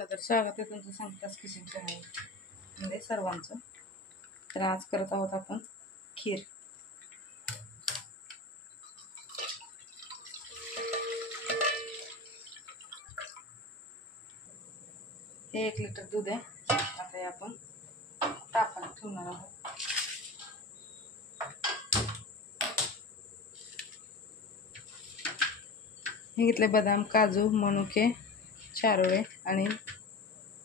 तर स्वागत आहे तुमचं संगीता's किचन चॅनलमध्ये सर्वांचं. तर आज करत आहोत आपण खीर. हे 1 लिटर दूध आहे. आता हे आपण तापायला ठेवणार आहोत. हे घेतले बदाम, काजू, मनुके, चारोळे आणि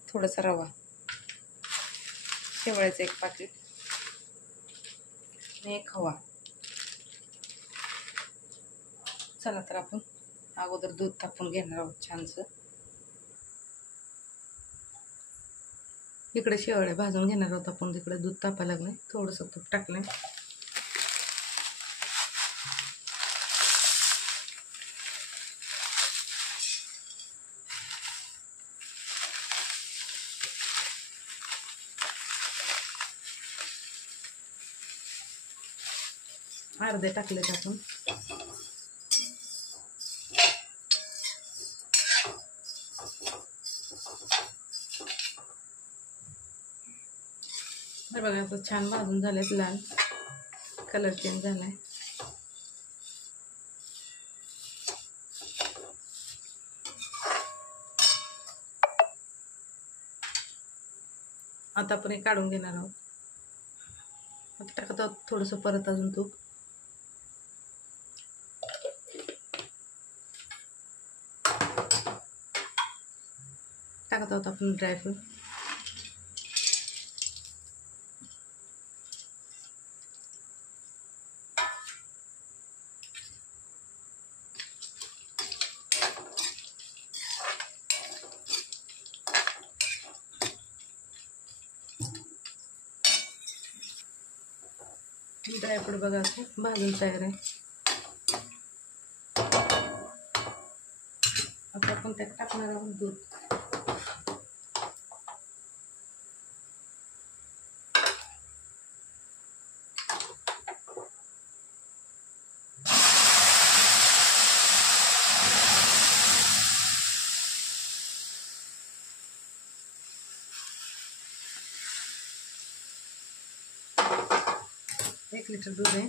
थोडासा रवा, शेवळ्याचं 1 पाकीट आणि 1 खवा. चला तर आपण अगोदर दूध तापून घेणार आहोत छानसं. इकडे शेवळ्या भाजून घेणार आहोत आपण. तिकडे दूध तापायला लागले, थोडंसं तूप टाकलं. अर्धे टाकलेत आपण. तर बघा आता छान भाजून झालेत, लाल कलर चेंज झालाय. आता आपण हे काढून घेणार आहोत. आता टाकत आहोत थोडंसं परत अजून तूप. टाकत आहोत आपण ड्रायफ्रूट. ड्रायफ्रूट बघा असं भाजून तयार आहे. आता आपण त्यात टाकणार आहोत दूध. एक लिटर दूध आहे.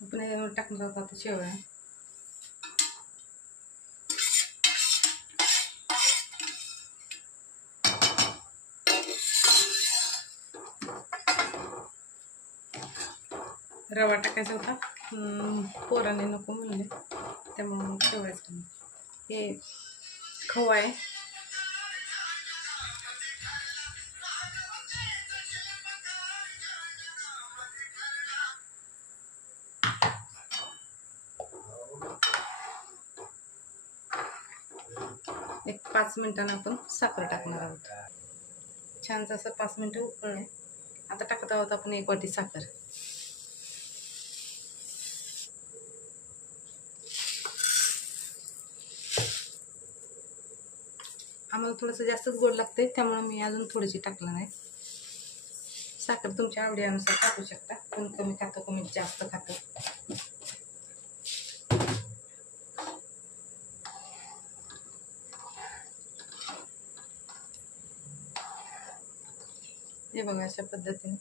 आपण यावर टाकणार आहोत आता शेवळ्या. रवा टाकायचा होता, पोराने नको म्हणले, त्यामुळे शेवळ्याचं. हे खवा आहे. एक 5 मिनिटांना आपण साखर टाकणार आहोत. छानसं असं 5 मिनिटं उकळले. आता टाकत आहोत आपण 1 वाटी साखर. आम्हाला थोडंसं जास्तच गोड लागते, त्यामुळे मी अजून थोडीशी टाकलं नाही. साखर तुमच्या आवडीनुसार टाकू शकता. कोण कमी खातं, कोणी जास्त खातं. हे बघा अशा पद्धतीने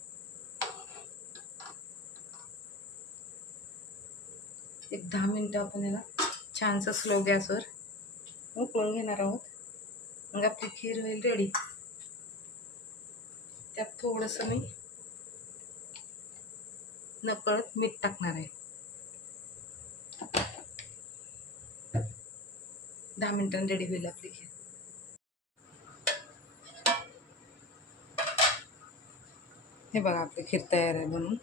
एक 10 मिनिटं आपण याला छानसं स्लो गॅसवर उकळून घेणार आहोत. मग आपली खीर होईल रेडी. त्यात थोडंसं मी नकळत मीठ टाकणार आहे. 10 मिनिटांनी रेडी होईल आपली खीर. हे बघा आपली खीर तयार आहे बनवून.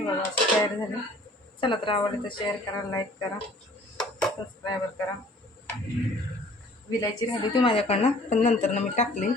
बघा असं तयार झालं. चला तर आवडलं तर शेअर करा, लाईक करा, सबस्क्राईब करा. विलायची राहिली होती माझ्याकडनं, पण नंतर मी टाकली.